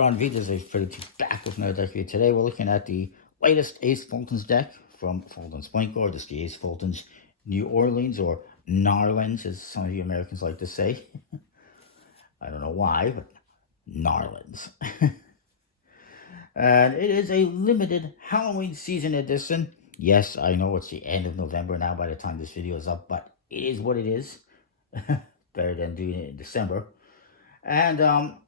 On Vitas, is back with another deck here. Today we're looking at the latest Ace Fulton's deck from Fulton's Playing Card. This is the Ace Fulton's New Orleans, or Narlands, as some of you Americans like to say. I don't know why, but Narlands. And it is a limited Halloween season edition. Yes, I know it's the end of November now by the time this video is up, but it is what it is. Better than doing it in December. And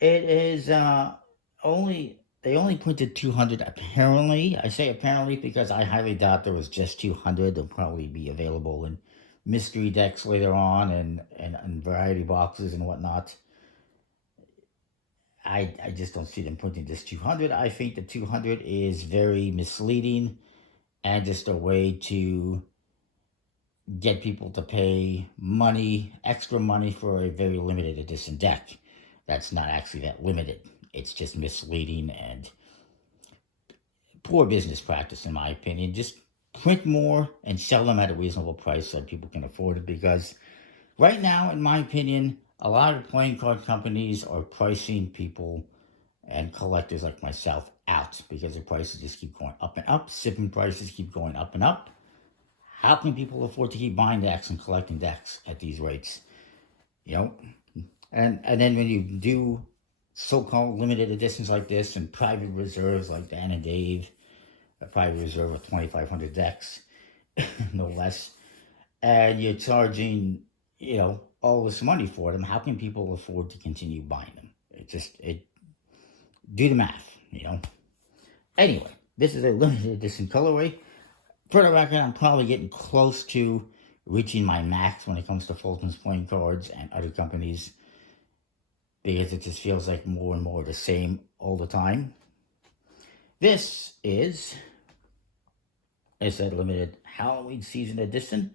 it is they only printed 200 apparently. I say apparently because I highly doubt there was just 200. They'll probably be available in mystery decks later on and variety boxes and whatnot. I just don't see them printing just 200. I think the 200 is very misleading and just a way to get people to pay money, extra money, for a very limited edition deck. That's not actually that limited. It's just misleading and poor business practice, in my opinion. Just print more and sell them at a reasonable price so that people can afford it, because right now, in my opinion, a lot of playing card companies are pricing people and collectors like myself out because the prices just keep going up and up. Shipping prices keep going up and up. How can people afford to keep buying decks and collecting decks at these rates? You know? And then when you do so-called limited editions like this and private reserves like Dan and Dave, a private reserve of 2,500 decks, no less, and you're charging, all this money for them, how can people afford to continue buying them? Do the math, Anyway, this is a limited edition colorway. For the record, I'm probably getting close to reaching my max when it comes to Fulton's playing cards and other companies, because it just feels like more and more the same all the time. This is a limited Halloween season edition.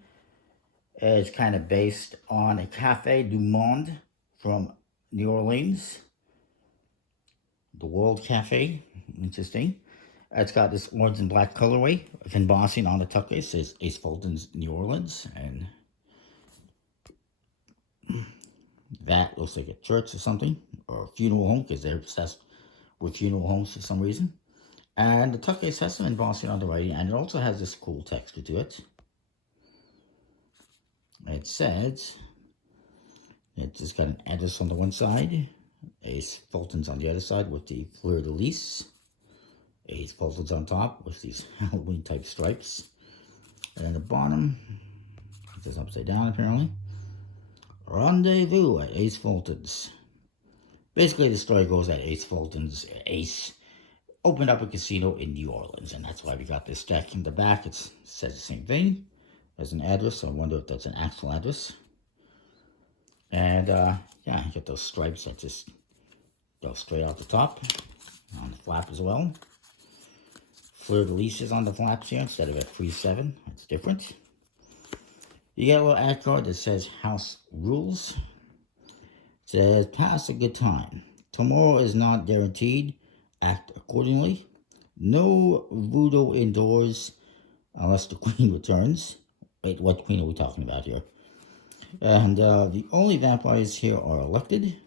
It's kind of based on a Café du Monde from New Orleans. The World Cafe, interesting. It's got this orange and black colorway with embossing on the tuck case. It says Ace Fulton's New Orleans, and that looks like a church or something, or a funeral home, because they're obsessed with funeral homes for some reason. And the tuck case has some embossing on the writing, and it also has this cool texture to it. It says, it's just got an address on the one side, Ace Fulton's on the other side with the fleur-de-lis, Ace Fulton's on top with these Halloween type stripes, and at the bottom, it says upside down apparently, rendezvous at Ace Fulton's. Basically, the story goes that Ace Fulton's opened up a casino in New Orleans, and that's why we got this deck. In the back, it says the same thing. There's an address, so I wonder if that's an actual address. And, yeah, you get those stripes that just go straight out the top, on the flap as well. Fleur-de-lis is on the flaps here instead of a 3-7. That's different. You get a little ad card that says House Rules. It says, pass a good time. Tomorrow is not guaranteed. Act accordingly. No voodoo indoors unless the queen returns. Wait, what queen are we talking about here? And the only vampires here are elected.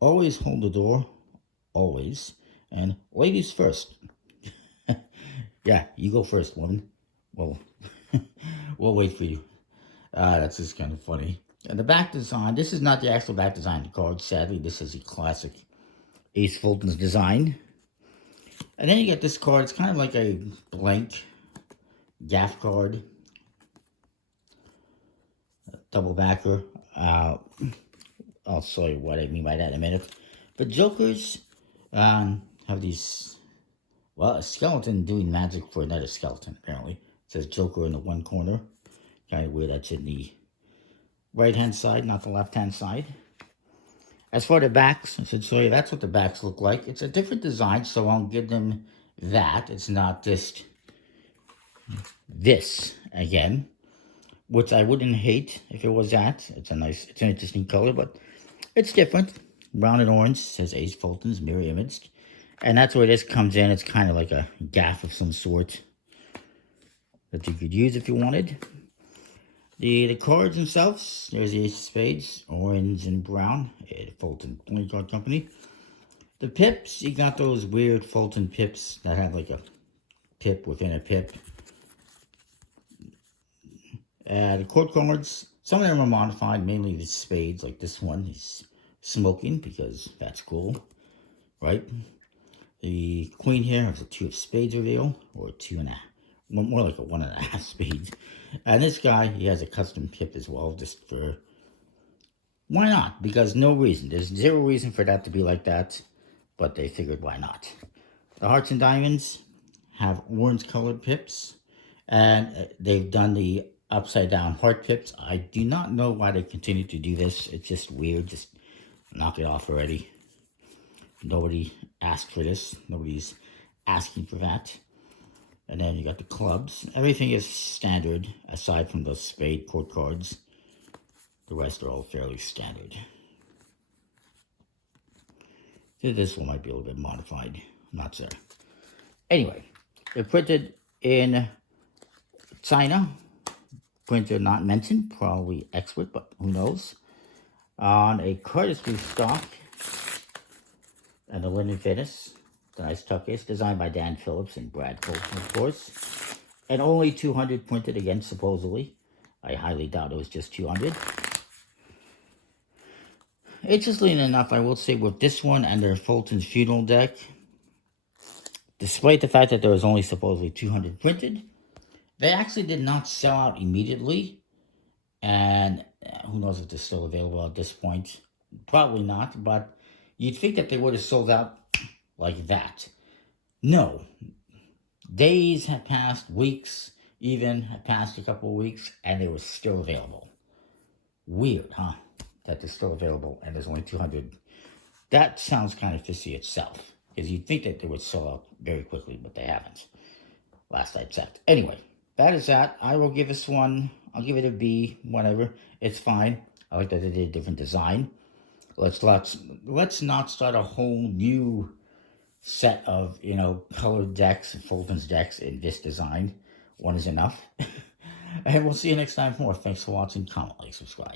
Always hold the door. Always. And ladies first. Yeah, you go first, woman. Well, we'll wait for you. That's just kind of funny. And the back design, this is not the actual back design of the card, sadly. This is the classic Ace Fulton's design. And then you get this card. It's kind of like a blank gaff card. Double backer. I'll show you what I mean by that in a minute. But Jokers have these, well, a skeleton doing magic for another skeleton, apparently. It says Joker in the one corner. Kind of weird that's in the right-hand side, not the left-hand side. As for the backs, I should show you, that's what the backs look like. It's a different design, so I'll give them that. It's not just this again, which I wouldn't hate if it was that. It's an interesting color, but it's different. Brown and orange, says Ace Fulton's, mirror imaged. And that's where this comes in. It's kind of like a gaff of some sort that you could use if you wanted. The cards themselves, there's the Ace of Spades, orange and brown, Fulton Playing Card Company. The pips, you got those weird Fulton pips that have like a pip within a pip. The cord cards, some of them are modified, mainly the spades, like this one is smoking because that's cool, right? The queen here has a 2 of spades reveal, or 2.5, more like a 1.5 spades. And this guy, he has a custom pip as well, just for, why not? Because no reason, there's 0 reason for that to be like that, but they figured why not. The hearts and diamonds have orange colored pips, and they've done the upside down heart pips. I do not know why they continue to do this. It's just weird. Just knock it off already. Nobody asked for this. Nobody's asking for that. And then you got the clubs. Everything is standard aside from those spade court cards. The rest are all fairly standard. This one might be a little bit modified. I'm not sure. Anyway, they're printed in China. Printer not mentioned, probably expert, but who knows. On a courtesy stock and a limited finish. The nice tuck case, designed by Dan Phillips and Brad Fulton, of course. And only 200 printed again, supposedly. I highly doubt it was just 200. Interestingly enough, I will say with this one and their Fulton's funeral deck, despite the fact that there was only supposedly 200 printed, they actually did not sell out immediately. And who knows if they're still available at this point. Probably not, but you'd think that they would have sold out like that. No. Days have passed, weeks even have passed a couple of weeks, and they were still available. Weird, huh? That they're still available and there's only 200. That sounds kind of fishy itself, because you'd think that they would sell out very quickly, but they haven't. Last I checked. Anyway, that is that. I will give this one, I'll give it a B, whatever. It's fine. I like that they did a different design. Let's not start a whole new set of, colored decks, Fulton's decks in this design. One is enough. And we'll see you next time for more. Thanks for watching. Comment, like, subscribe.